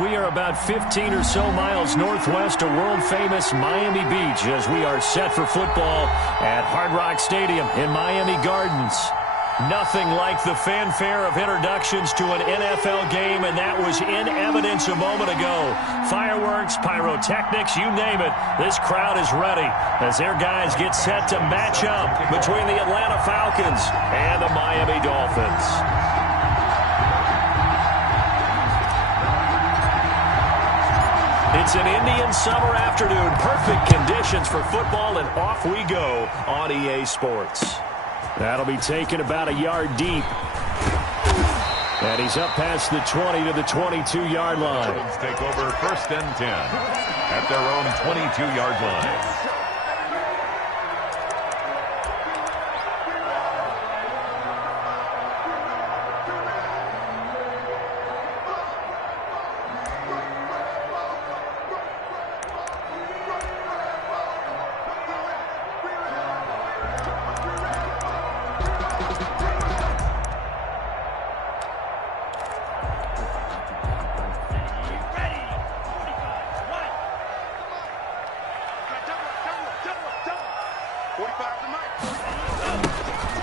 We are about 15 or so miles northwest of world-famous Miami Beach as we are set for football at Hard Rock Stadium in Miami Gardens. Nothing like the fanfare of introductions to an NFL game, and that was in evidence a moment ago. Fireworks, pyrotechnics, you name it. This crowd is ready as their guys get set to match up between the Atlanta Falcons and the Miami Dolphins. It's an Indian summer afternoon. Perfect conditions for football, and off we go on EA Sports. That'll be taken about a yard deep. And he's up past the 20 to the 22-yard line. Let's take over 1st and 10 at their own 22-yard line.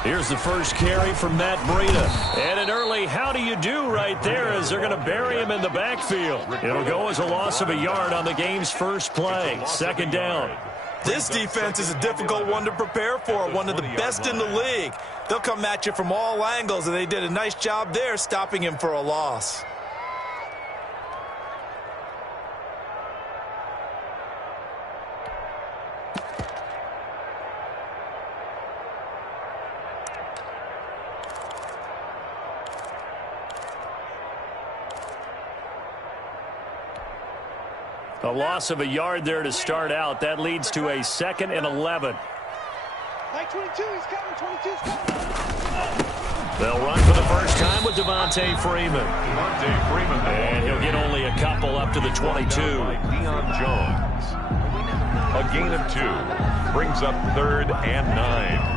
Here's the first carry from Matt Breida. And an early how do you do right there as they're going to bury him in the backfield. It'll go as a loss of a yard on the game's first play. 2nd down. This defense is a difficult one to prepare for, one of the best in the league. They'll come at you from all angles, and they did a nice job there stopping him for a loss. A loss of a yard there to start out. That leads to a 2nd and 11. 22, he's coming. 22's coming. They'll run for the first time with Devontae Freeman. And he'll get only a couple up to the 22. Deion Jones. A gain of 2. Brings up 3rd and 9.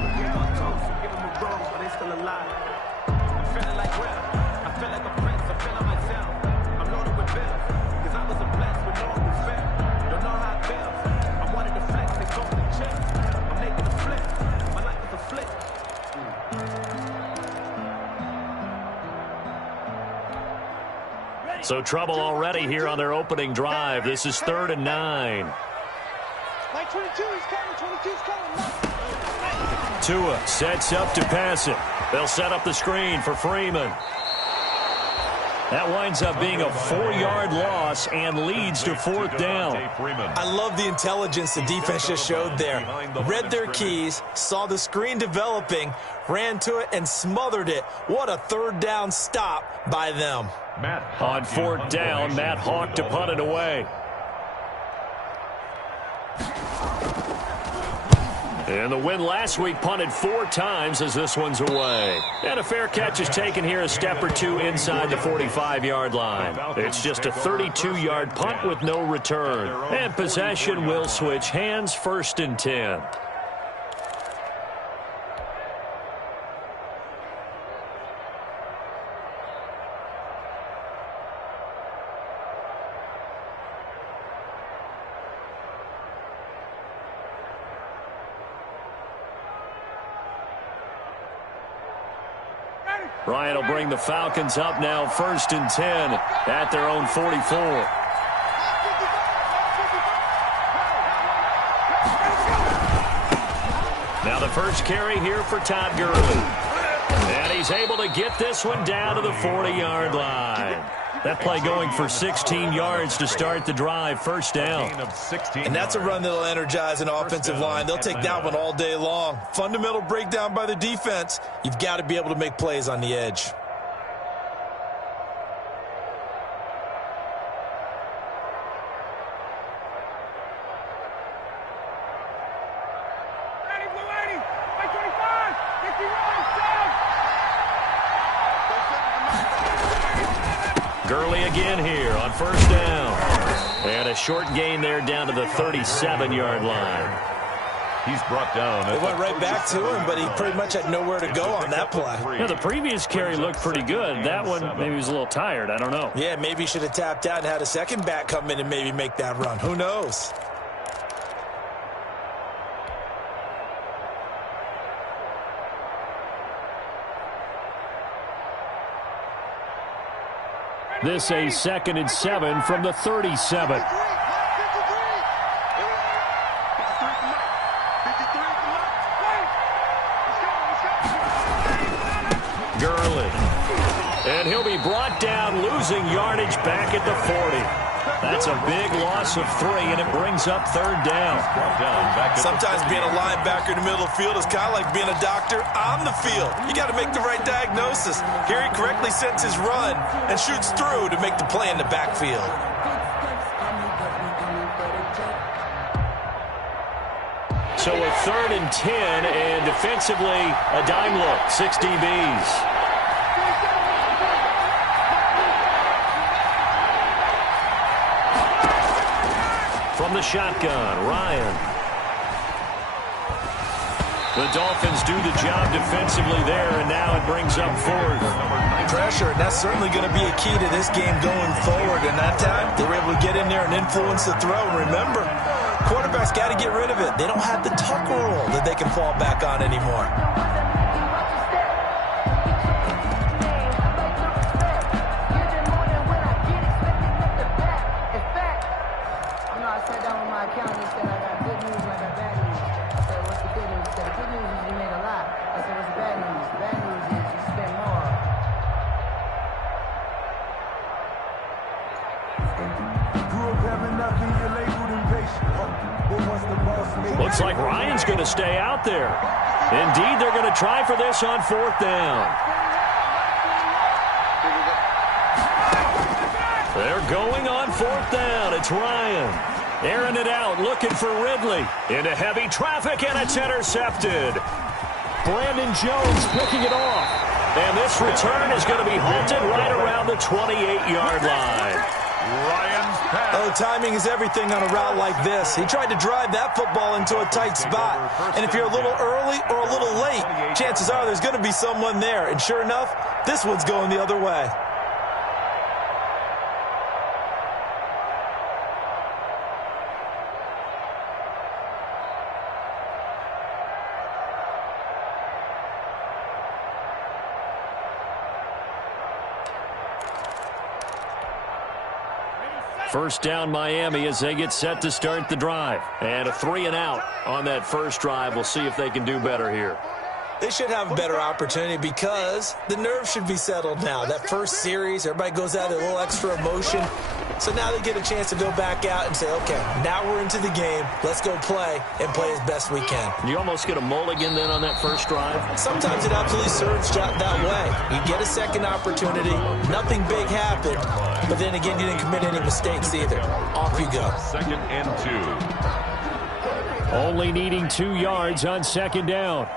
So trouble already here on their opening drive. This is 3rd and 9. 22, he's coming. 22's coming. Tua sets up to pass it. They'll set up the screen for Freeman. That winds up being a 4-yard loss and leads to 4th down. I love the intelligence the defense just showed there. Read their keys, saw the screen developing, ran to it, and smothered it. What a 3rd down stop by them. On 4th down, Matt Hawk to punt it away. And the win last week punted 4 times as this one's away. And a fair catch is taken here a step or 2 inside the 45-yard line. It's just a 32-yard punt with no return. And possession will switch hands, 1st and 10. Ryan will bring the Falcons up now 1st and 10 at their own 44. Now the first carry here for Todd Gurley. And he's able to get this one down to the 40-yard line. That play going for 16 yards to start the drive, 1st down. And that's a run that'll energize an offensive line. They'll take that one all day long. Fundamental breakdown by the defense. You've got to be able to make plays on the edge. Gurley again here on 1st down. And a short gain there down to the 37-yard line. He's brought down. It went right back to him, but he pretty much had nowhere to go on that play. Yeah, the previous carry looked pretty good. That one, maybe he was a little tired. I don't know. Yeah, maybe he should have tapped out and had a second back come in and maybe make that run. Who knows? This a 2nd and 7 from the 37. And he'll be brought down, losing yardage back at the 40. That's a big loss of 3, and it brings up 3rd down. Sometimes being a linebacker in the middle of the field is kind of like being a doctor on the field. You got to make the right diagnosis. Here he correctly sends his run and shoots through to make the play in the backfield. So a 3rd and 10, and defensively, a dime look, 6 DBs. From the shotgun, Ryan. The Dolphins do the job defensively there, and now it brings up 4th. Pressure, and that's certainly going to be a key to this game going forward. And that time, they were able to get in there and influence the throw. And remember, quarterbacks got to get rid of it. They don't have the tuck rule that they can fall back on anymore. Looks like Ryan's going to stay out there. Indeed, they're going to try for this on 4th down. They're going on 4th down. It's Ryan. Airing it out, looking for Ridley. Into heavy traffic, and it's intercepted. Brandon Jones picking it off. And this return is going to be halted right around the 28-yard line. Ryan's pass. Oh, timing is everything on a route like this. He tried to drive that football into a tight spot. And if you're a little early or a little late, chances are there's going to be someone there. And sure enough, this one's going the other way. First down, Miami, as they get set to start the drive. And a 3 and out on that first drive. We'll see if they can do better here. They should have a better opportunity because the nerves should be settled now. That first series, everybody goes out with a little extra emotion. So now they get a chance to go back out and say, okay, now we're into the game. Let's go play and play as best we can. You almost get a mulligan then on that first drive? Sometimes it absolutely serves that way. You get a second opportunity. Nothing big happened. But then again, you didn't commit any mistakes either. Off you go. 2nd and 2. Only needing 2 yards on 2nd down.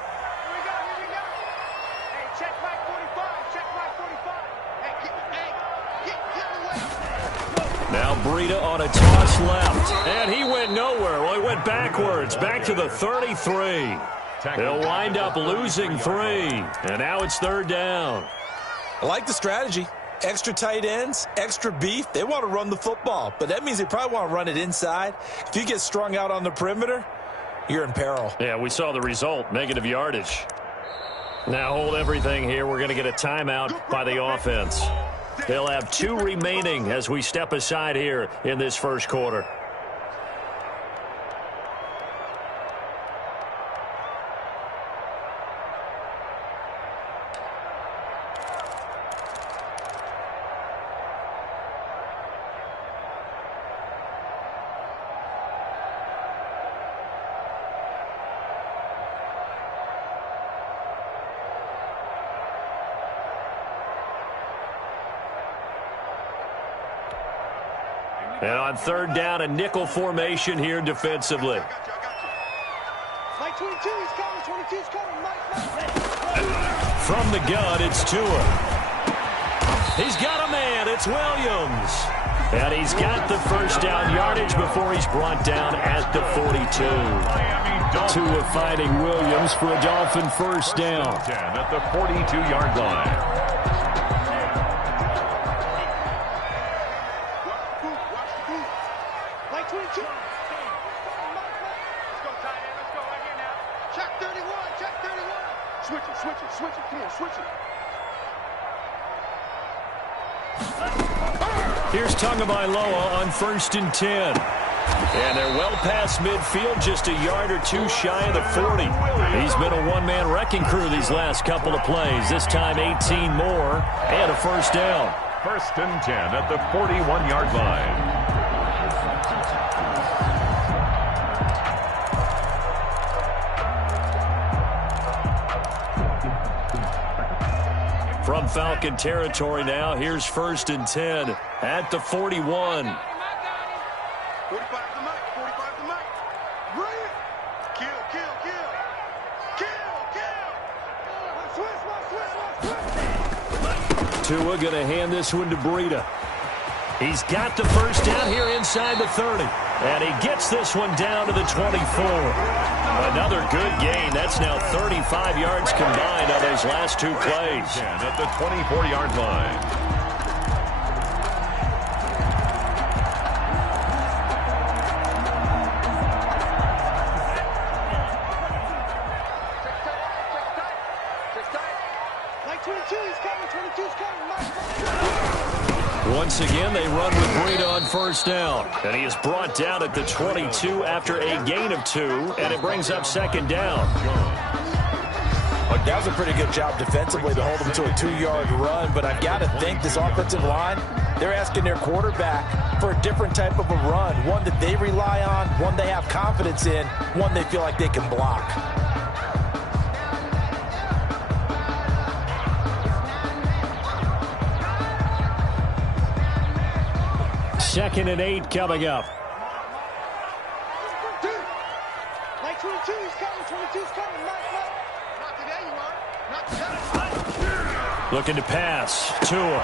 Now Breida on a toss left, and he went nowhere. Well, he went backwards, back to the 33. They'll wind up losing 3, and now it's 3rd down. I like the strategy. Extra tight ends, extra beef. They want to run the football, but that means they probably want to run it inside. If you get strung out on the perimeter, you're in peril. Yeah, we saw the result, negative yardage. Now hold everything here. We're going to get a timeout by the offense. They'll have 2 remaining as we step aside here in this first quarter. And on 3rd down, a nickel formation here defensively. Mike 22, he's coming. 22's coming. Mike. From the gun, it's Tua. He's got a man. It's Williams. And he's got the first down yardage before he's brought down at the 42. Tua finding Williams for a Dolphin first down. 10 at the 42-yard line. Here's Tagovailoa on 1st and 10. And they're well past midfield, just a yard or two shy of the 40. He's been a one-man wrecking crew these last couple of plays. This time 18 more and a first down. 1st and 10 at the 41-yard line. From Falcon territory now, here's 1st and 10 at the 41. 45 the mic, 45 the mic. Bring it. Kill. Tua going to hand this one to Breida. He's got the first down here inside the 30. And he gets this one down to the 24. Another good gain. That's now 35 yards combined on those last two plays. At the 24-yard line. Once again, they run with Breida on first down. And he is brought down at the 22 after a gain of 2. And it brings up 2nd down. That was a pretty good job defensively to hold him to a 2-yard run. But I've got to think this offensive line, they're asking their quarterback for a different type of a run. One that they rely on, one they have confidence in, one they feel like they can block. 2nd and 8 coming up. Like 22's coming, 22's coming. Not today, you are. Not today. Looking to pass. Tua.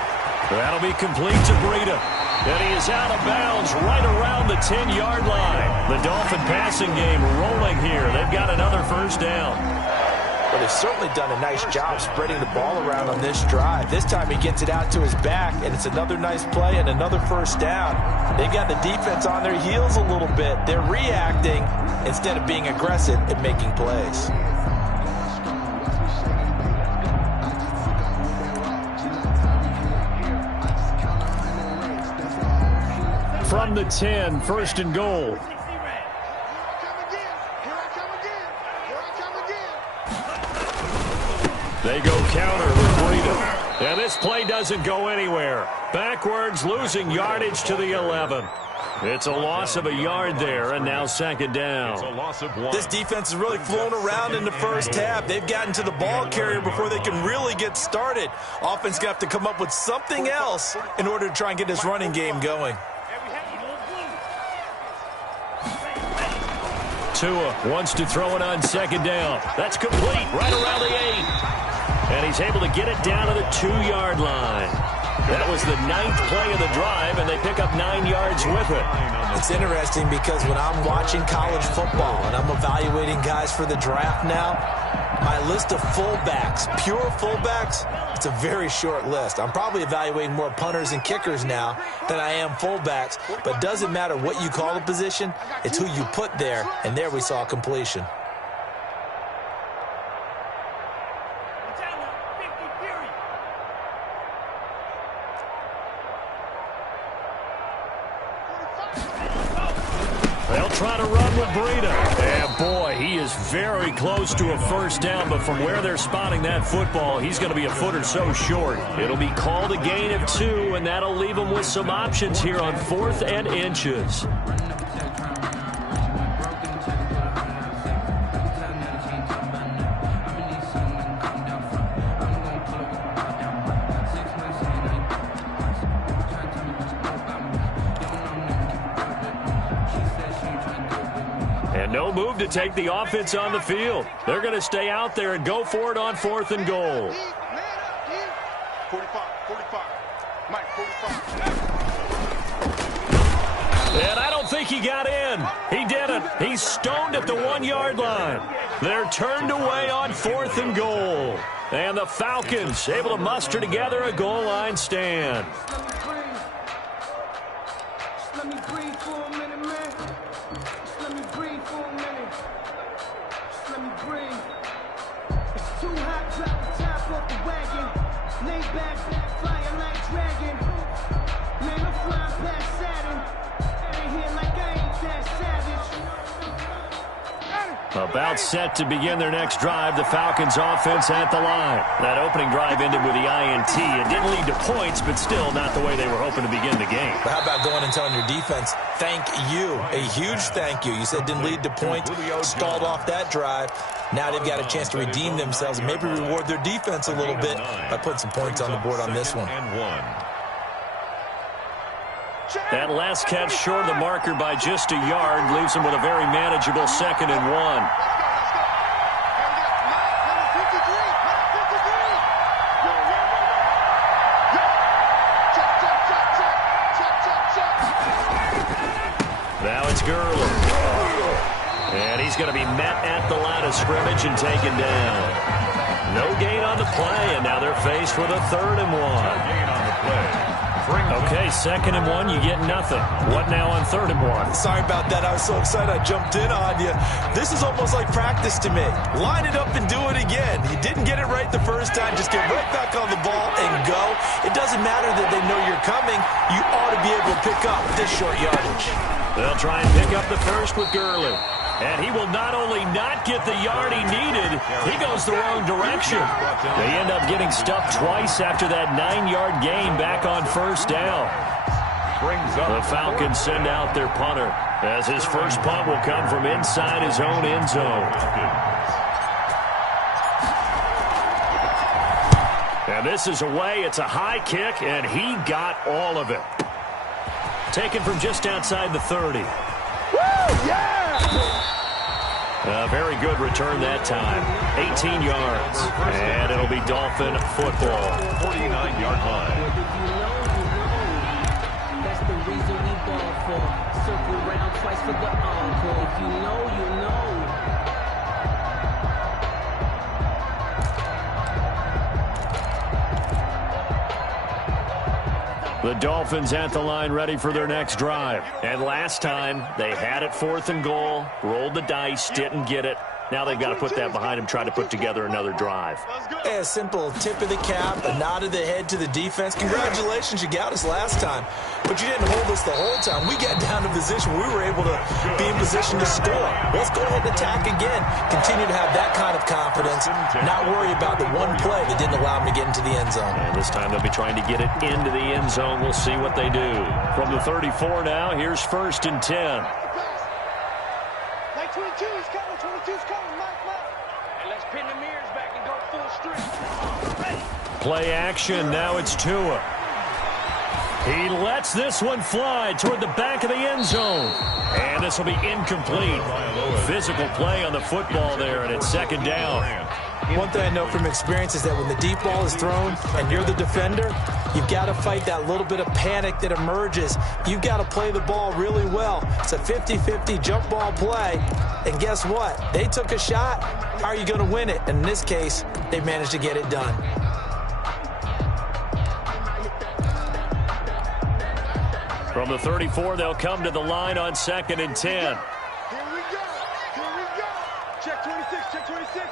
That'll be complete to Breida. And he is out of bounds right around the 10-yard line. The Dolphin passing game rolling here. They've got another first down. Well, they've certainly done a nice job spreading the ball around on this drive. This time he gets it out to his back, and it's another nice play and another first down. They've got the defense on their heels a little bit. They're reacting instead of being aggressive and making plays. From the 10, 1st and goal. They go counter with Breida. And this play doesn't go anywhere. Backwards, losing yardage to the 11. It's a loss of a yard there, and now 2nd down. It's a loss of 1. This defense is really flown around in the first half. They've gotten to the ball carrier before they can really get started. Offense got to come up with something else in order to try and get this running game going. Tua wants to throw it on 2nd down. That's complete right around the 8. And he's able to get it down to the 2-yard line. That was the 9th play of the drive, and they pick up 9 yards with it. It's interesting because when I'm watching college football and I'm evaluating guys for the draft now, my list of fullbacks, pure fullbacks, it's a very short list. I'm probably evaluating more punters and kickers now than I am fullbacks, but it doesn't matter what you call the position, it's who you put there, and there we saw completion. They'll try to run with Breida. And boy, he is very close to a first down, but from where they're spotting that football, he's going to be a foot or so short. It'll be called a gain of 2, and that'll leave him with some options here on 4th and inches. No move to take the offense on the field. They're going to stay out there and go for it on 4th and goal. 45. And I don't think he got in. He didn't. He's stoned at the 1-yard line. They're turned away on 4th and goal. And the Falcons able to muster together a goal line stand. Let me breathe for a minute, man. Let me breathe for a minute. Let me breathe. It's too hot, drop the top off the wagon. Lay back, flying like dragon. Man, I'm flying past Saturn. Out of here like I ain't that savage. About set to begin their next drive, the Falcons offense at the line. That opening drive ended with the INT. It didn't lead to points, but still not the way they were hoping to begin the game. But how about going and telling your defense, thank you, a huge thank you. You said didn't lead to points, stalled off that drive. Now they've got a chance to redeem themselves and maybe reward their defense a little bit by putting some points on the board on this one. That last catch short of the marker by just a yard leaves them with a very manageable 2nd and 1. Now it's Gurley. And he's going to be met at the line of scrimmage and taken down. No gain on the play, and now they're faced with a 3rd and 1. Gain on the play. Okay, 2nd and 1, you get nothing. What now on 3rd and 1? Sorry about that. I was so excited I jumped in on you. This is almost like practice to me. Line it up and do it again. You didn't get it right the first time. Just get right back on the ball and go. It doesn't matter that they know you're coming. You ought to be able to pick up this short yardage. They'll try and pick up the first with Gurley. And he will not only not get the yard he needed, he goes the wrong direction. They end up getting stuffed twice after that 9-yard gain back on 1st down. The Falcons send out their punter, as his first punt will come from inside his own end zone. And this is away. It's a high kick, and he got all of it. Taken from just outside the 30. Woo! Yeah! A very good return that time. 18 yards. And it'll be Dolphin football. 49-yard line. That's the reason we ball for. Circle round twice for the encore. If you know, you know. The Dolphins at the line ready for their next drive. And last time, they had it 4th and goal, rolled the dice, didn't get it. Now they've got to put that behind them, try to put together another drive. A simple tip of the cap, a nod of the head to the defense. Congratulations, you got us last time. But you didn't hold us the whole time. We got down to position. We were able to be in position to score. Let's go ahead and attack again. Continue to have that kind of confidence. Not worry about the one play that didn't allow them to get into the end zone. And this time they'll be trying to get it into the end zone. We'll see what they do. From the 34 now, here's 1st and 10. Like 22's coming, 22's coming, Mike. And let's pin the mirrors back and go full strength. Play action, now it's Tua. He lets this one fly toward the back of the end zone. And this will be incomplete. Physical play on the football there, and it's 2nd down. One thing I know from experience is that when the deep ball is thrown and you're the defender, you've got to fight that little bit of panic that emerges. You've got to play the ball really well. It's a 50-50 jump ball play. And guess what? They took a shot. How are you going to win it? And in this case, they managed to get it done. From the 34, they'll come to the line on 2nd and 10. Here we go. Here we go. Check 26. Check 26.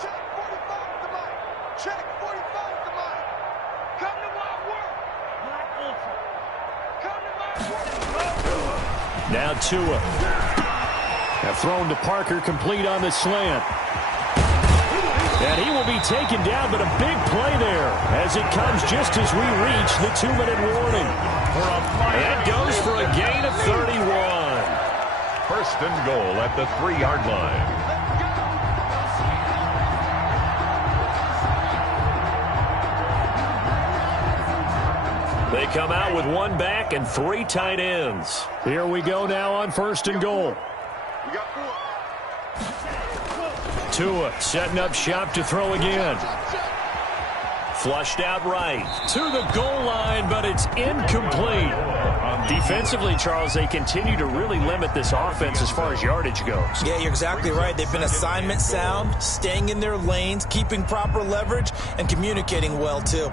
Check 45 at the mic. Check 45 at the mic. Come to my work. Black Ultra. Come to my work. Now Tua. Now thrown to Parker, complete on the slant. And he will be taken down, but a big play there as it comes just as we reach the 2-minute warning. And goes for a gain of 31. 1st and goal at the 3-yard line. They come out with 1 back and 3 tight ends. Here we go now on 1st and goal. We got 4. Tua setting up shop to throw again. Flushed out right to the goal line, but it's incomplete. Defensively, Charles, they continue to really limit this offense as far as yardage goes. Yeah, you're exactly right. They've been assignment sound, staying in their lanes, keeping proper leverage, and communicating well, too.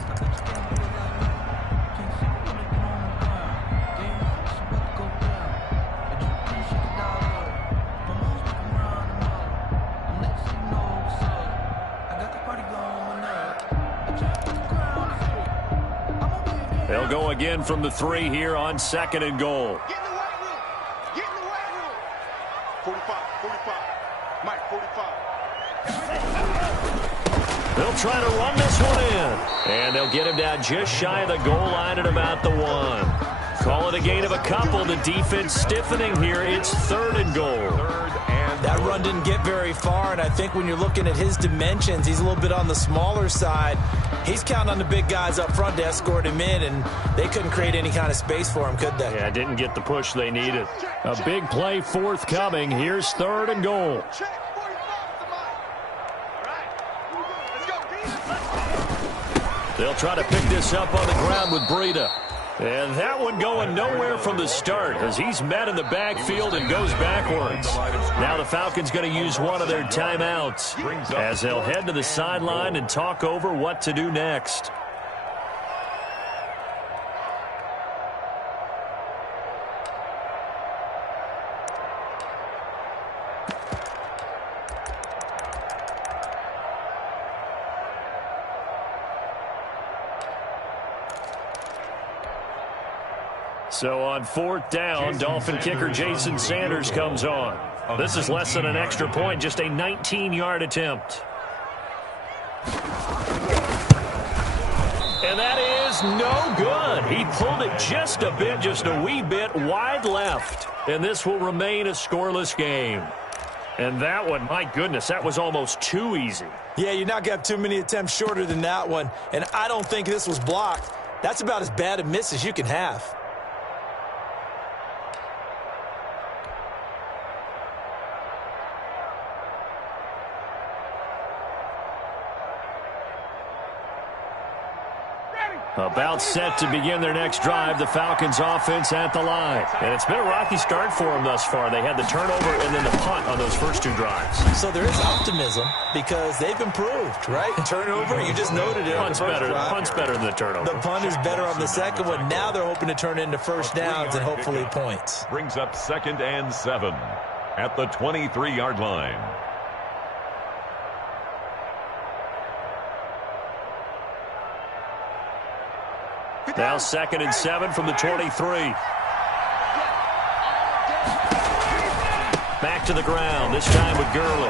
They'll go again from the 3 here on 2nd and goal. Get in the right room. Get in the right room. 45, 45. Mike, 45. They'll try to run this one in. And they'll get him down just shy of the goal line at about the 1. Call it a gain of a couple. The defense stiffening here. It's 3rd and goal. That run didn't get very far, and I think when you're looking at his dimensions, he's a little bit on the smaller side. He's counting on the big guys up front to escort him in, and they couldn't create any kind of space for him, could they? Yeah, didn't get the push they needed. A big play forthcoming. Here's 3rd and goal. Check 45 to Mike. All right. Let's go, Pete. They'll try to pick this up on the ground with Breida. And that one going nowhere from the start as he's met in the backfield and goes backwards. Now the Falcons going to use one of their timeouts as they'll head to the sideline and talk over what to do next. So on 4th down, Dolphin kicker Jason Sanders comes on. This is less than an extra point, just a 19-yard attempt. And that is no good. He pulled it just a bit, just a wee bit wide left. And this will remain a scoreless game. And that one, my goodness, that was almost too easy. Yeah, you're not going to have too many attempts shorter than that one. And I don't think this was blocked. That's about as bad a miss as you can have. About set to begin their next drive, the Falcons offense at the line. And it's been a rocky start for them thus far. They had the turnover and then the punt on those first 2 drives. So there is optimism because they've improved, right? Turnover, you just noted it. Punt's better than the turnover. The punt is better on the second one. Now they're hoping to turn into first downs and hopefully points. Brings up 2nd and 7 at the 23-yard line. Now 2nd and 7 from the 23. Back to the ground, this time with Gurley.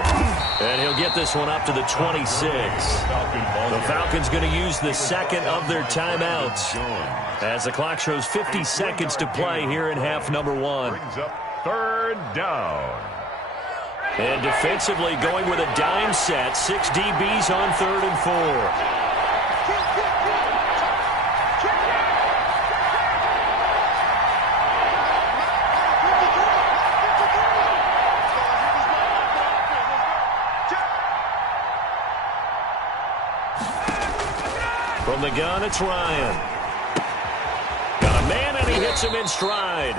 And he'll get this one up to the 26. The Falcons going to use the 2nd of their timeouts as the clock shows 50 seconds to play here in half number 1. Brings up 3rd down. And defensively going with a dime set, 6 DBs on 3rd and 4. From the gun, it's Ryan. Got a man, and he hits him in stride.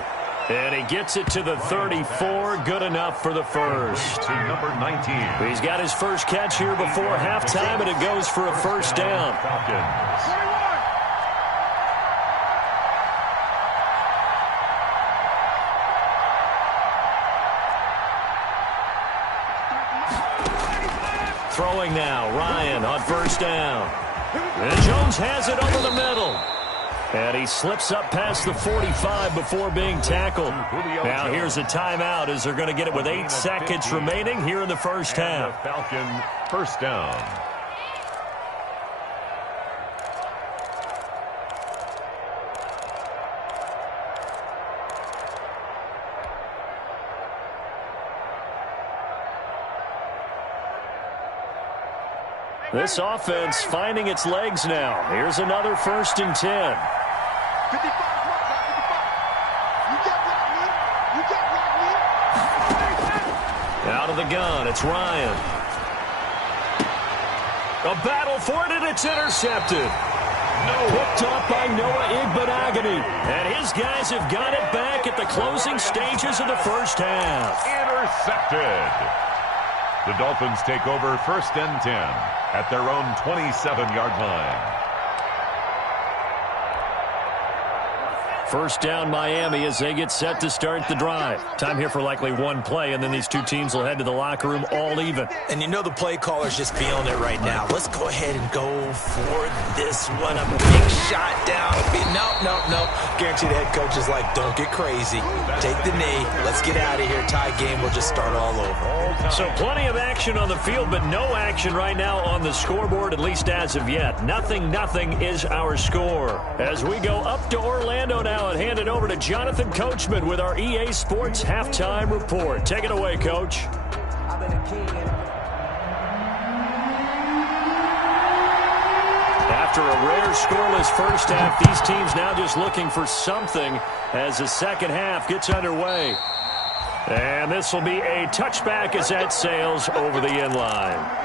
And he gets it to the 34. Good enough for the first. To number 19. He's got his first catch here before halftime, and it goes for a first down. Falcons. Throwing now, Ryan on first down. And Jones has it over the middle. And he slips up past the 45 before being tackled. Now here's a timeout as they're going to get it with 8 seconds remaining here in the first half. Falcon first down. This offense finding its legs now. Here's another 1st and 10. 55, you got block me. You got block me. Out of the gun, it's Ryan. A battle for it, and it's intercepted. Picked off by Noah Igbenogany. And his guys have got it back at the closing stages of the first half. Intercepted. The Dolphins take over 1st and 10 at their own 27-yard line. First down, Miami, as they get set to start the drive. Time here for likely one play, and then these two teams will head to the locker room all even. And you know the play caller's just feeling it right now. Let's go ahead and go for this one. A big shot down. Nope. Guaranteed the head coach is like, don't get crazy. Take the knee. Let's get out of here. Tie game. We'll just start all over. So plenty of action on the field, but no action right now on the scoreboard, at least as of yet. Nothing is our score. As we go up to Orlando now, and hand it over to Jonathan Coachman with our EA Sports Halftime Report. Take it away, Coach. After a rare scoreless first half, these teams now just looking for something as the second half gets underway. And this will be a touchback as that sails over the end line.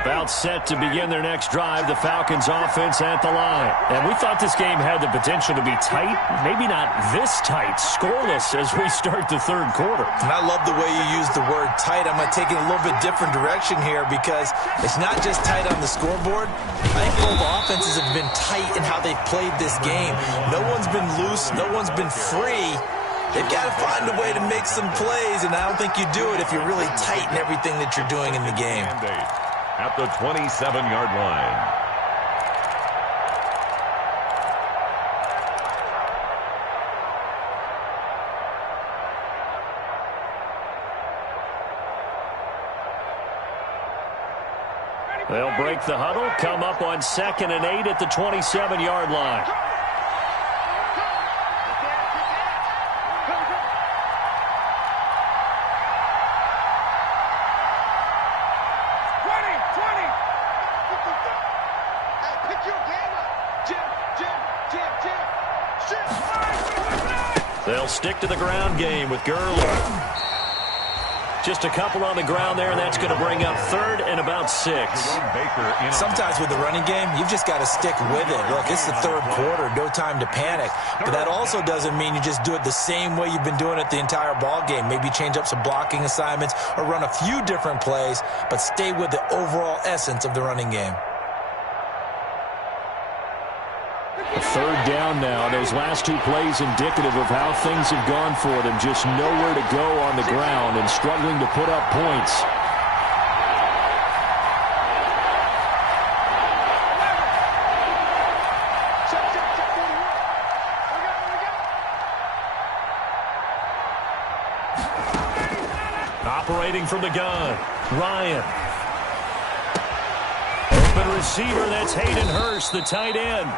About set to begin their next drive, the Falcons offense at the line. And we thought this game had the potential to be tight, maybe not this tight, scoreless as we start the third quarter. And I love the way you use the word tight. I'm going to take it a little bit different direction here because it's not just tight on the scoreboard. I think both offenses have been tight in how they've played this game. No one's been loose. No one's been free. They've got to find a way to make some plays, and I don't think you do it if you're really tight in everything that you're doing in the game. At the 27-yard line. They'll break the huddle, come up on 2nd and 8 at the 27-yard line. They'll stick to the ground game with Gurley. Just a couple on the ground there, and that's going to bring up 3rd and about 6. Sometimes with the running game, you've just got to stick with it. Look, it's the third quarter, no time to panic. But that also doesn't mean you just do it the same way you've been doing it the entire ball game. Maybe change up some blocking assignments or run a few different plays, but stay with the overall essence of the running game. Third down now. Those last two plays indicative of how things have gone for them. Just nowhere to go on the ground and struggling to put up points. Operating from the gun, Ryan. Open receiver, that's Hayden Hurst, the tight end.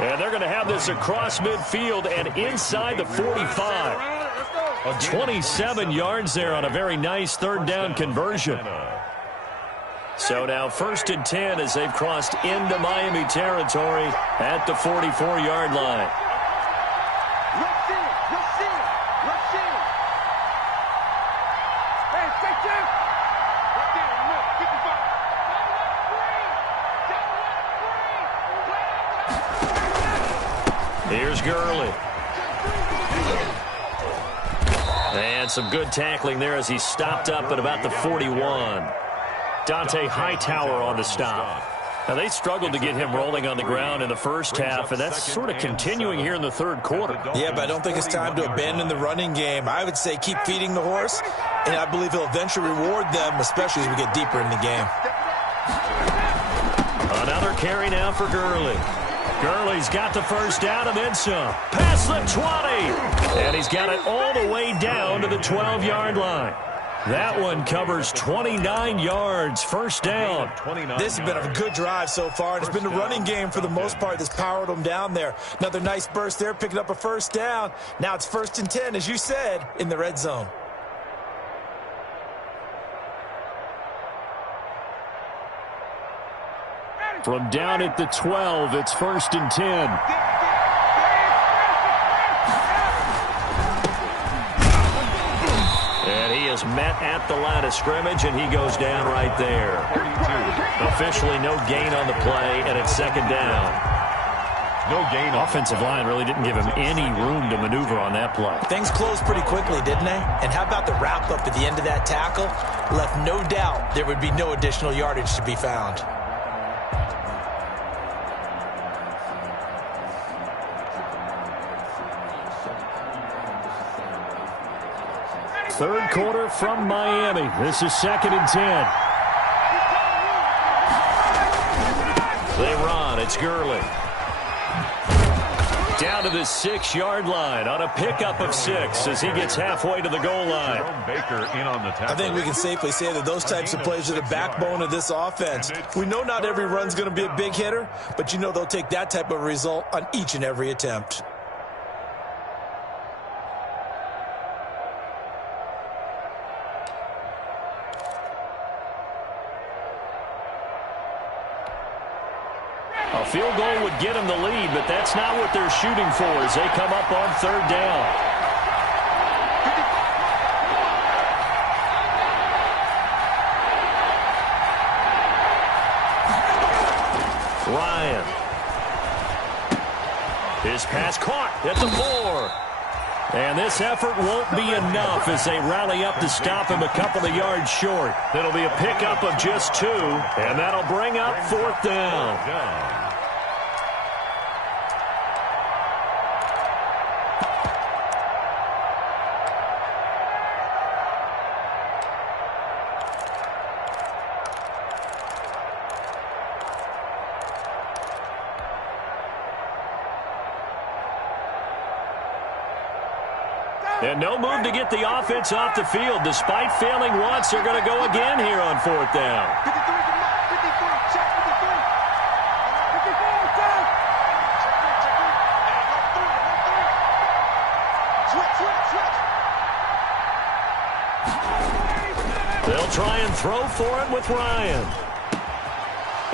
And they're going to have this across midfield and inside the 45. 27 yards there on a very nice third down conversion. So now 1st and 10 as they've crossed into Miami territory at the 44-yard line. Here's Gurley. And some good tackling there as he stopped up at about the 41. Dante Hightower on the stop. Now, they struggled to get him rolling on the ground in the first half, and that's sort of continuing here in the third quarter. Yeah, but I don't think it's time to abandon the running game. I would say keep feeding the horse, and I believe he'll eventually reward them, especially as we get deeper in the game. Another carry now for Gurley. Gurley's got the first down and then some. Past the 20. And he's got it all the way down to the 12-yard line. That one covers 29 yards. First down. This has been a good drive so far, and it's been the running game for the most part that's powered them down there. Another nice burst there, picking up a first down. Now it's 1st and 10, as you said, in the red zone. From down at the 12, it's 1st and 10. Is met at the line of scrimmage, and he goes down right there. Officially no gain on the play, and it's 2nd down. No gain. Offensive line really didn't give him any room to maneuver on that play. Things closed pretty quickly, didn't they? And how about the wrap-up at the end of that tackle? Left no doubt there would be no additional yardage to be found. Third quarter from Miami. This is 2nd and 10. They run. It's Gurley. Down to the 6-yard line on a pickup of 6 as he gets halfway to the goal line. Baker in on the tackle. I think we can safely say that those types of plays are the backbone of this offense. We know not every run's going to be a big hitter, but you know they'll take that type of result on each and every attempt. A field goal would get them the lead, but that's not what they're shooting for as they come up on 3rd down. Ryan. His pass caught at the 4. And this effort won't be enough as they rally up to stop him a couple of yards short. It'll be a pickup of just 2, and that'll bring up 4th down. And no move to get the offense off the field. Despite failing once, they're going to go again here on 4th down. 53, check 53. 54, down. Switch. They'll try and throw for it with Ryan.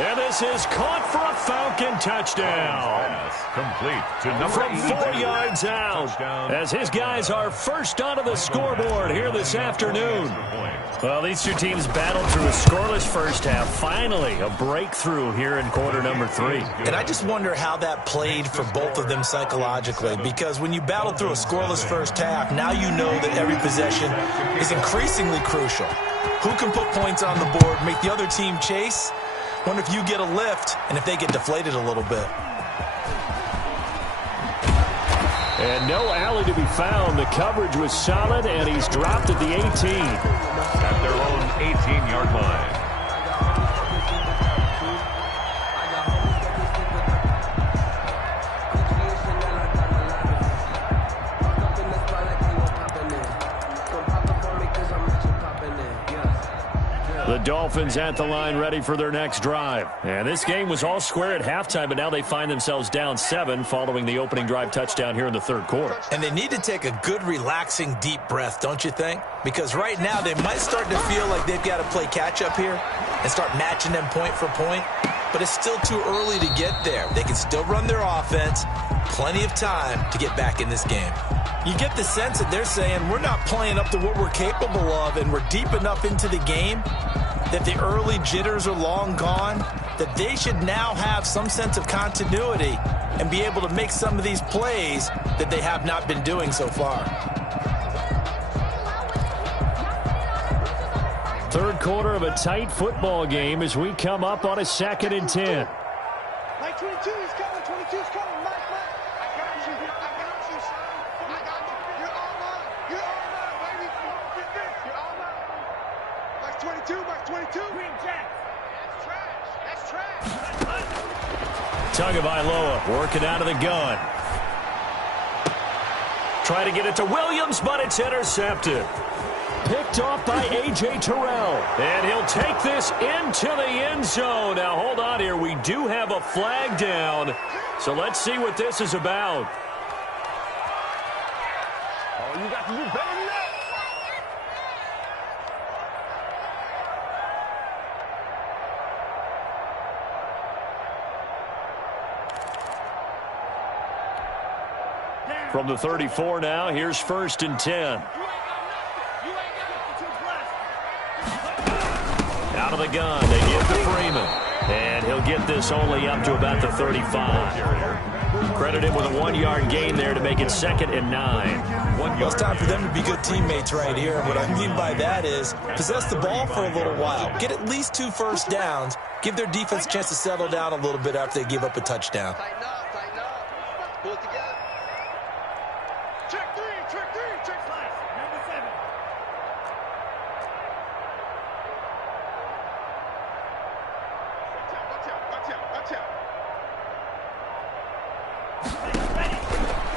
And this is caught for a Falcon touchdown. Complete to number From 4 82. yards out, Touchdown. as his guys are first onto the scoreboard here this afternoon. Well, these two teams battled through a scoreless first half. Finally, a breakthrough here in quarter number 3. And I just wonder how that played for both of them psychologically, because when you battle through a scoreless first half, now you know that every possession is increasingly crucial. Who can put points on the board, make the other team chase? Wonder if you get a lift and if they get deflated a little bit. And no alley to be found. The coverage was solid, and he's dropped at the 18. At their own 18-yard line. The Dolphins at the line ready for their next drive. And this game was all square at halftime, but now they find themselves down 7 following the opening drive touchdown here in the 3rd quarter. And they need to take a good, relaxing, deep breath, don't you think? Because right now they might start to feel like they've got to play catch-up here and start matching them point for point. But it's still too early to get there. They can still run their offense. Plenty of time to get back in this game. You get the sense that they're saying we're not playing up to what we're capable of, and we're deep enough into the game that the early jitters are long gone, that they should now have some sense of continuity and be able to make some of these plays that they have not been doing so far. 3rd quarter of a tight football game as we come up on a 2nd and 10. Mike 22 is coming. 22's coming. Mike. I got you, son. I got you. You're all mine. You're all mine, baby. You're all mine. Mike 22. Green Jack. That's trash. Tagovailoa working out of the gun. try to get it to Williams, but it's intercepted. Picked off by A.J. Terrell. And he'll take this into the end zone. Now, hold on here. We do have a flag down. So let's see what this is about. Oh, you got to do better than that. From the 34 now, here's 1st and 10. Out of the gun, they give to Freeman. And he'll get this only up to about the 35. Credit him with a 1-yard gain there to make it 2nd and 9. Well, it's time for them to be good teammates right here. What I mean by that is possess the ball for a little while. Get at least 2 first downs. Give their defense a chance to settle down a little bit after they give up a touchdown. Tighten up. Pull it together. Check 3, check class. Number 7. Watch out.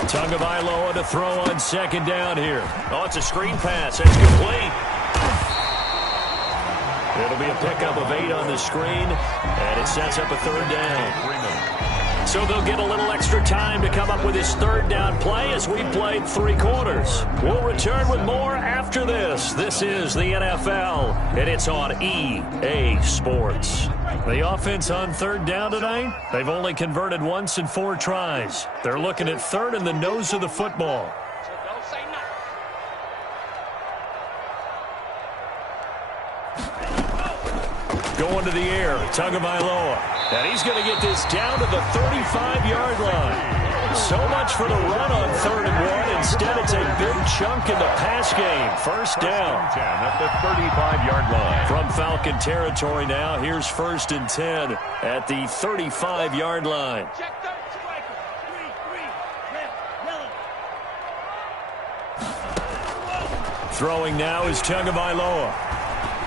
Tagovailoa to throw on 2nd down here. Oh, it's a screen pass. It's complete. It'll be a pickup of 8 on the screen, and it sets up a 3rd down. So they'll get a little extra time to come up with his 3rd down play as we played 3 quarters. We'll return with more after this. This is the NFL, and it's on EA Sports. The offense on 3rd down tonight, they've only converted once in 4 tries. They're looking at 3rd in the nose of the football. So don't say nothing. Going to the air, Tagovailoa. And he's going to get this down to the 35-yard line. So much for the run on 3rd and 1. Instead, it's a big chunk in the pass game. 1st down. 10 at the 35-yard line. From Falcon territory now, here's 1st and 10 at the 35-yard line. Check 3, striker. 3, yellow. Throwing now is Tagovailoa.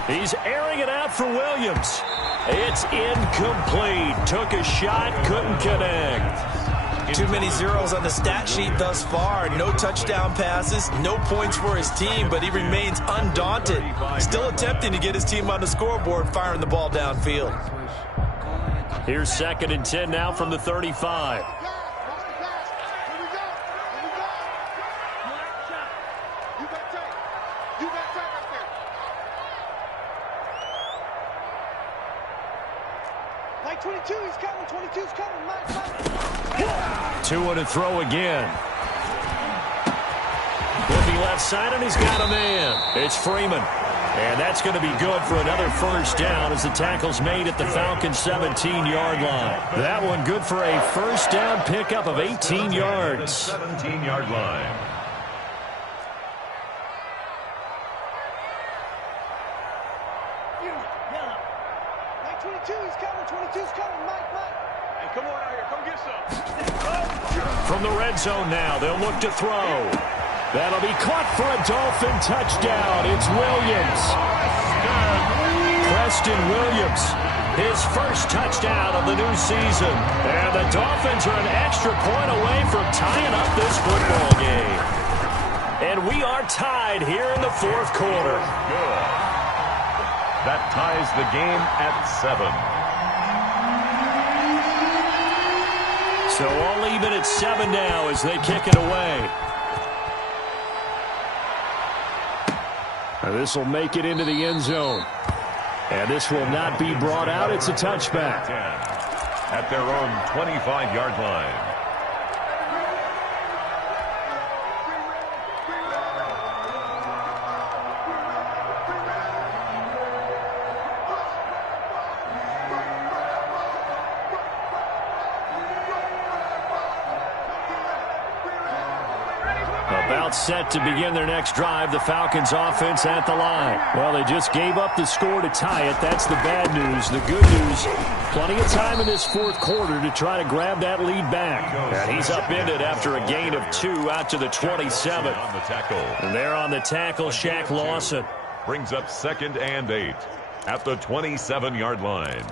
He's airing it out for Williams. It's incomplete. Took a shot, couldn't connect. Too many zeros on the stat sheet thus far. No touchdown passes, no points for his team, but he remains undaunted. Still attempting to get his team on the scoreboard, firing the ball downfield. Here's 2nd and 10 now from the 35. Like 22, he's coming. 22's coming. Mike. 2 to throw again. Will be left side, and he's got a man. It's Freeman. And that's going to be good for another 1st down as the tackle's made at the Falcons' 17-yard line. That one good for a 1st down pickup of 18 yards. 17-yard line. Like 22, he's coming. 22's coming. Mike. Hey, come on out here. Come get some. From the red zone now, they'll look to throw. That'll be caught for a Dolphin touchdown. It's Williams. Preston Williams, his 1st touchdown of the new season. And the Dolphins are an extra point away from tying up this football game. And we are tied here in the 4th quarter. Good. That ties the game at 7. So all even at 7 now as they kick it away. This will make it into the end zone. And this will not be brought out. It's a touchback. 10 at their own 25-yard line. About set to begin their next drive, the Falcons offense at the line. Well, they just gave up the score to tie it. That's the bad news. The good news, plenty of time in this 4th quarter to try to grab that lead back. And he's upended after a gain of 2 out to the 27. And there on the tackle, Shaq Lawson. Brings up 2nd and 8 at the 27-yard line.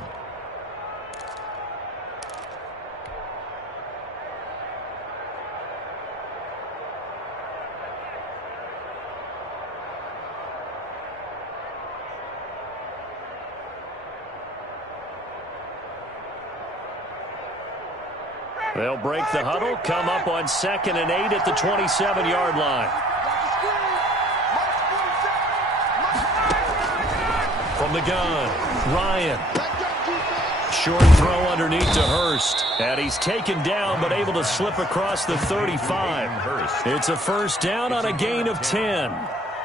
They'll break the huddle, come up on 2nd and 8 at the 27-yard line. From the gun, Ryan. Short throw underneath to Hurst. And he's taken down but able to slip across the 35. It's a first down on a gain of 10.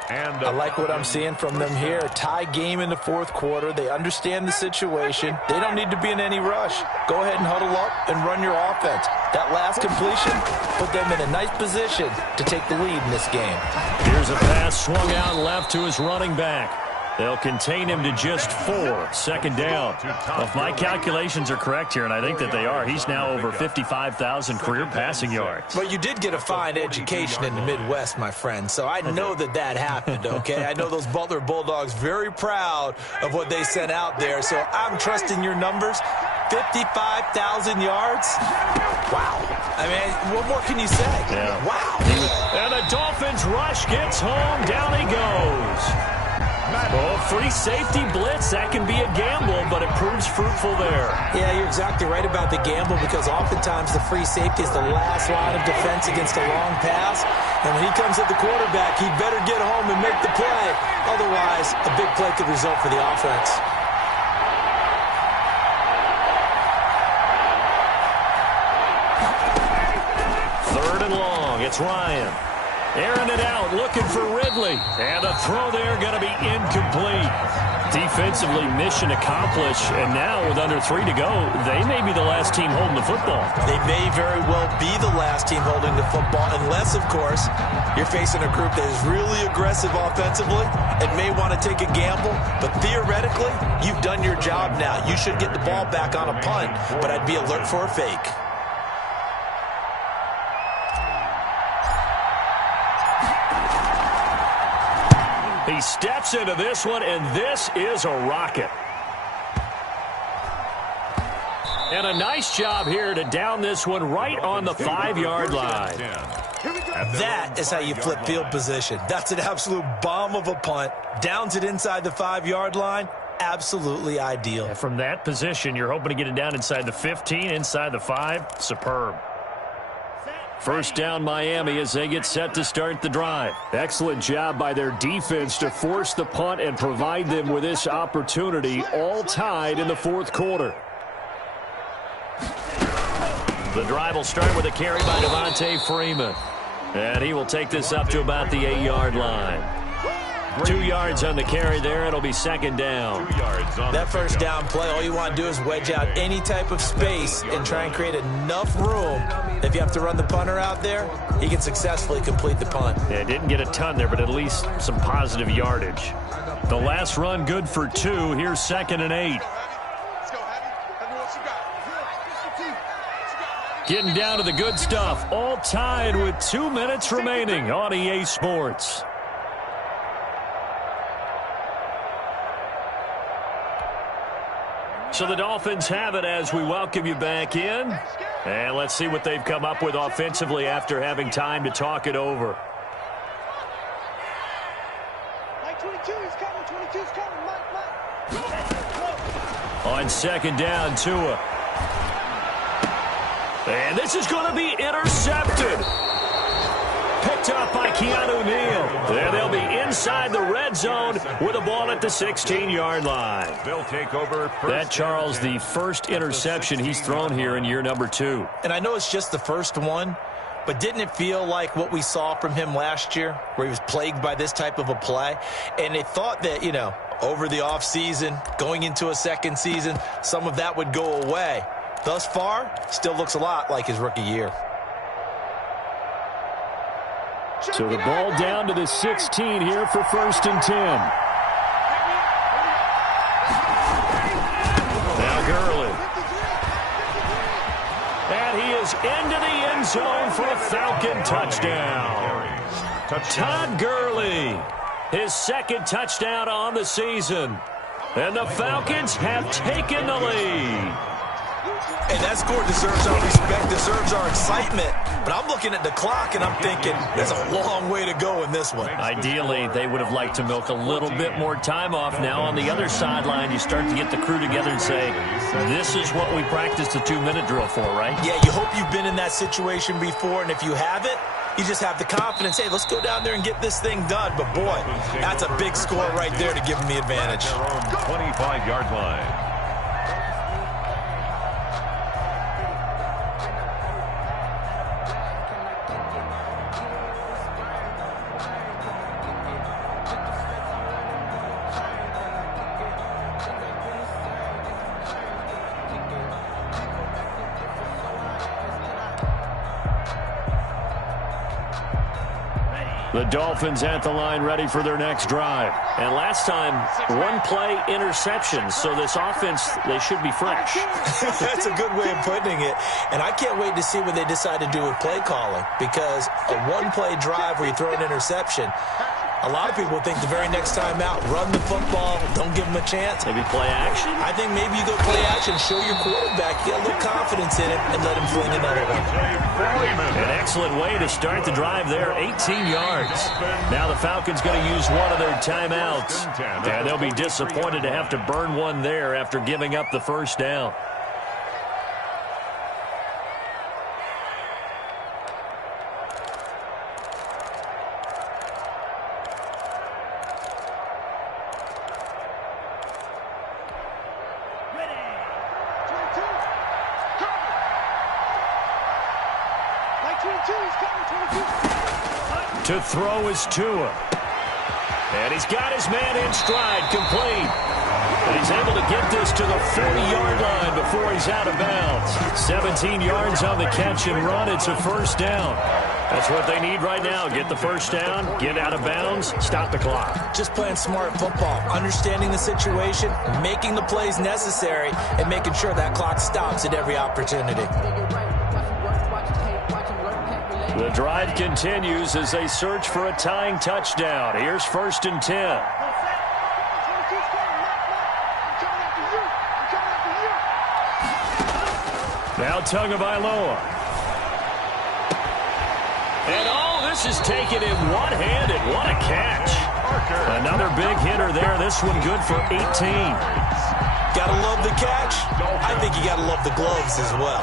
And I like what I'm seeing from them here. Tie game in the fourth quarter. They understand the situation. They don't need to be in any rush. Go ahead and huddle up and run your offense. That last completion put them in a nice position to take the lead in this game. Here's a pass swung out left to his running back. They'll contain him to just 4. Second down. Well, if my calculations are correct here, and I think that they are, he's now over 55,000 career passing yards. But you did get a fine education in the Midwest, my friend, so I know that happened, okay? I know those Butler Bulldogs very proud of what they sent out there, so I'm trusting your numbers. 55,000 yards? Wow. I mean, what more can you say? Yeah. Wow. And the Dolphins rush gets home. Down he goes. Oh, free safety blitz. That can be a gamble, but it proves fruitful there. Yeah, you're exactly right about the gamble because oftentimes the free safety is the last line of defense against a long pass. And when he comes at the quarterback, he'd better get home and make the play. Otherwise, a big play could result for the offense. Third and long. It's Ryan. Airing it out, looking for Ridley. And a throw there going to be incomplete. Defensively, mission accomplished. And now with under 3 to go, they may be the last team holding the football. They may very well be the last team holding the football, unless, of course, you're facing a group that is really aggressive offensively and may want to take a gamble. But theoretically, you've done your job now. You should get the ball back on a punt, but I'd be alert for a fake. He steps into this one, and this is a rocket. And a nice job here to down this one right on the 5-yard line. That is how you flip field position. That's an absolute bomb of a punt. Downs it inside the 5-yard line. Absolutely ideal. And from that position, you're hoping to get it down inside the 15, inside the 5. Superb. First down Miami as they get set to start the drive. Excellent job by their defense to force the punt and provide them with this opportunity, all tied in the fourth quarter. The drive will start with a carry by Devontae Freeman. And he will take this up to about the 8-yard line. 2 yards on the carry there. It'll be second down. That first down play, all you want to do is wedge out any type of space and try and create enough room. If you have to run the punter out there, he can successfully complete the punt. Yeah, didn't get a ton there, but at least some positive yardage. The last run good for 2. Here's 2nd and 8. Getting down to the good stuff. All tied with 2 minutes remaining on EA Sports. So the Dolphins have it as we welcome you back in. And let's see what they've come up with offensively after having time to talk it over. Mike 22 is coming. 22's coming. Mike. On second down, Tua. And this is going to be intercepted. Picked up by Keanu Neal. And they'll be inside the red zone with a ball at the 16-yard line. They'll take over. That, Charles, the first interception he's thrown here in year number 2. And I know it's just the first one, but didn't it feel like what we saw from him last year, where he was plagued by this type of a play? And they thought that, you know, over the offseason, going into a second season, some of that would go away. Thus far, still looks a lot like his rookie year. So the ball down to the 16 here for 1st and 10. Now Gurley. And he is into the end zone for a Falcon touchdown. Todd Gurley, his 2nd touchdown on the season. And the Falcons have taken the lead. And that score deserves our respect, deserves our excitement. But I'm looking at the clock, and I'm thinking there's a long way to go in this one. Ideally, they would have liked to milk a little bit more time off. Now on the other sideline, you start to get the crew together and say, this is what we practiced the 2-minute drill for, right? Yeah, you hope you've been in that situation before, and if you haven't, you just have the confidence, hey, let's go down there and get this thing done. But, boy, that's a big score right there to give them the advantage. 25-yard line. The Dolphins at the line ready for their next drive. And last time, one-play interception. So this offense, they should be fresh. That's a good way of putting it. And I can't wait to see what they decide to do with play calling. Because a one-play drive where you throw an interception, a lot of people think the very next time out, run the football, don't give them a chance. Maybe play action? I think maybe you go play action, show your quarterback, get a little confidence in it, and let him fling another one. An excellent way to start the drive there, 18 yards. Now the Falcons going to use one of their timeouts. And they'll be disappointed to have to burn one there after giving up the first down. To throw is Tua. And he's got his man in stride, complete. And he's able to get this to the 40-yard line before he's out of bounds. 17 yards on the catch and run. It's a first down. That's what they need right now. Get the first down, get out of bounds, stop the clock. Just playing smart football, understanding the situation, making the plays necessary, and making sure that clock stops at every opportunity. The drive continues as they search for a tying touchdown. Here's 1st and 10. Now Tagovailoa. And this is taken in one-handed. What a catch. Another big hitter there. This one good for 18. Gotta love the catch. I think you gotta love the gloves as well.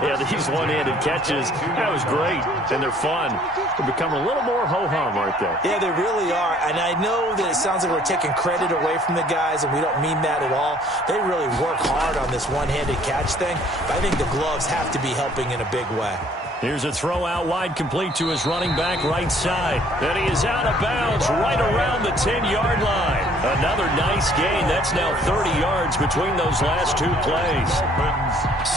Yeah, these one-handed catches, that was great. And they're fun. They become a little more ho-hum, aren't they? Yeah, they really are. And I know that it sounds like we're taking credit away from the guys, and we don't mean that at all. They really work hard on this one-handed catch thing. But I think the gloves have to be helping in a big way. Here's a throw out wide, complete to his running back right side. And he is out of bounds right around the 10-yard line. Another nice gain. That's now 30 yards between those last two plays.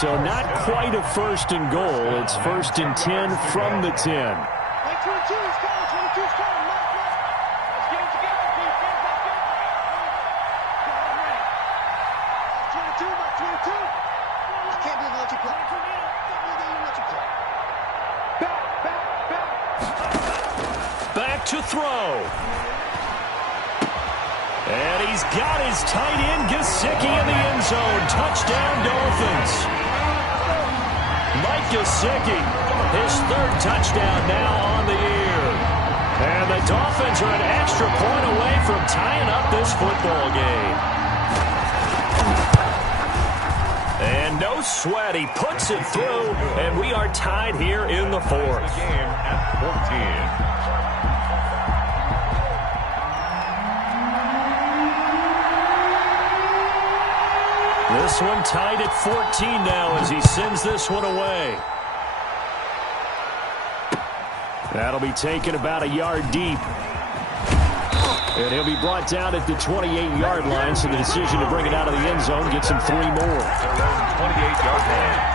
So not quite a 1st and goal. It's 1st and 10 from the 10. 22 is coming. 22 is coming. Let's get it together, defense. Let's get it. Get it ready. 22. I can't believe they let you play. I can't believe they even let you play. Back to throw. And he's got his tight end Gesicki in the end zone. Touchdown, Dolphins. Mike Gesicki, his 3rd touchdown now on the year. And the Dolphins are an extra point away from tying up this football game. And no sweat, he puts it through, and we are tied here in the 4th. The game at 14. This one tied at 14 now as he sends this one away. That'll be taken about a yard deep. And he'll be brought down at the 28-yard line, so the decision to bring it out of the end zone gets him 3 more. Their own 28-yard line.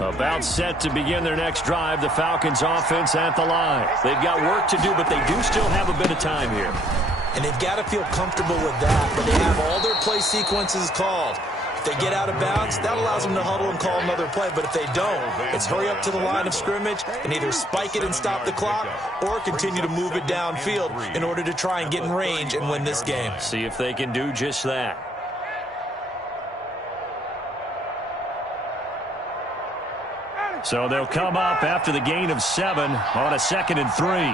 About set to begin their next drive, the Falcons offense at the line. They've got work to do, but they do still have a bit of time here. and they've got to feel comfortable with that, but they have all their play sequences called. If they get out of bounds, that allows them to huddle and call another play, but if they don't, it's hurry up to the line of scrimmage and either spike it and stop the clock or continue to move it downfield in order to try and get in range and win this game. See if they can do just that. So they'll come up after the gain of 7 on a 2nd and 3.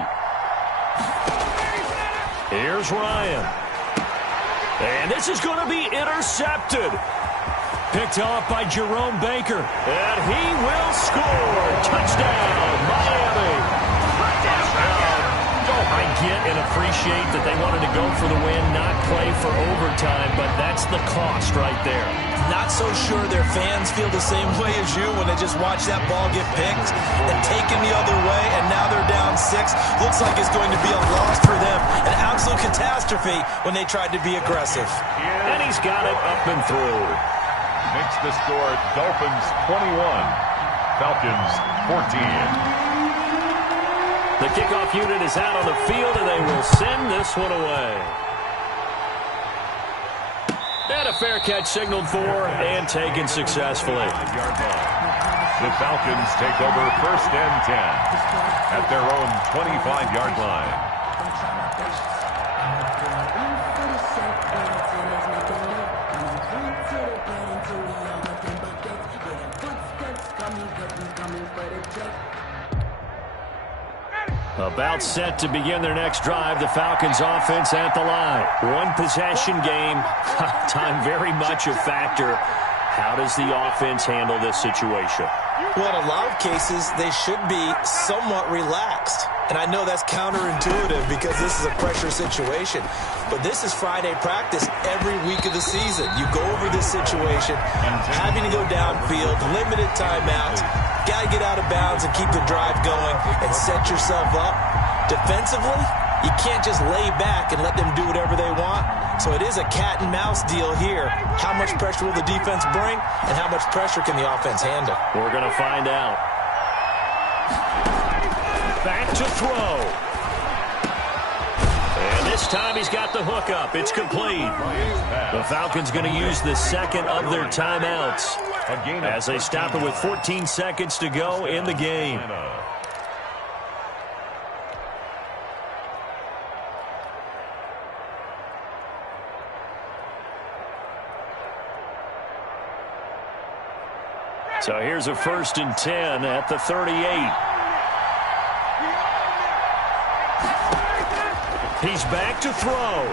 Here's Ryan. And this is going to be intercepted. Picked off by Jerome Baker. And he will score. Touchdown, Miami. I get and appreciate that they wanted to go for the win, not play for overtime, but that's the cost right there. Not so sure their fans feel the same way as you when they just watch that ball get picked and taken the other way, and now they're down 6. Looks like it's going to be a loss for them. An absolute catastrophe when they tried to be aggressive. And he's got it up and through. Makes the score Dolphins 21, Falcons 14. The kickoff unit is out on the field, and they will send this one away. And a fair catch signaled for and taken successfully. The Falcons take over 1st and 10 at their own 25-yard line. About set to begin their next drive, the Falcons offense at the line. One possession game. Time very much a factor. How does the offense handle this situation? Well, in a lot of cases, they should be somewhat relaxed. And I know that's counterintuitive because this is a pressure situation. But this is Friday practice every week of the season. You go over this situation, having to go downfield, limited timeouts, got to get out of bounds and keep the drive going and set yourself up. Defensively, you can't just lay back and let them do whatever they want. So it is a cat and mouse deal here. How much pressure will the defense bring, and how much pressure can the offense handle? We're going to find out. Back to throw. And this time he's got the hook up. It's complete. The Falcons going to use the second of their timeouts as they stop it with 14 seconds to go in the game. So here's a 1st and 10 at the 38. He's back to throw.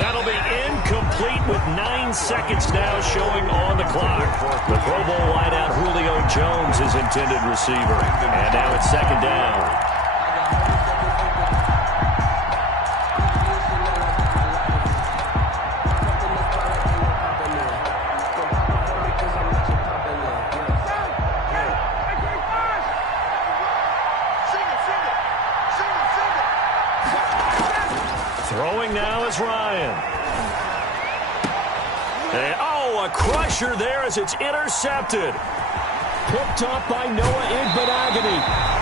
That'll be incomplete with 9 seconds now showing on the clock. The Pro Bowl wideout Julio Jones is intended receiver. And now it's 2nd down. Throwing now is Ryan. And, a crusher there as it's intercepted. Picked off by Noah Igbenogany.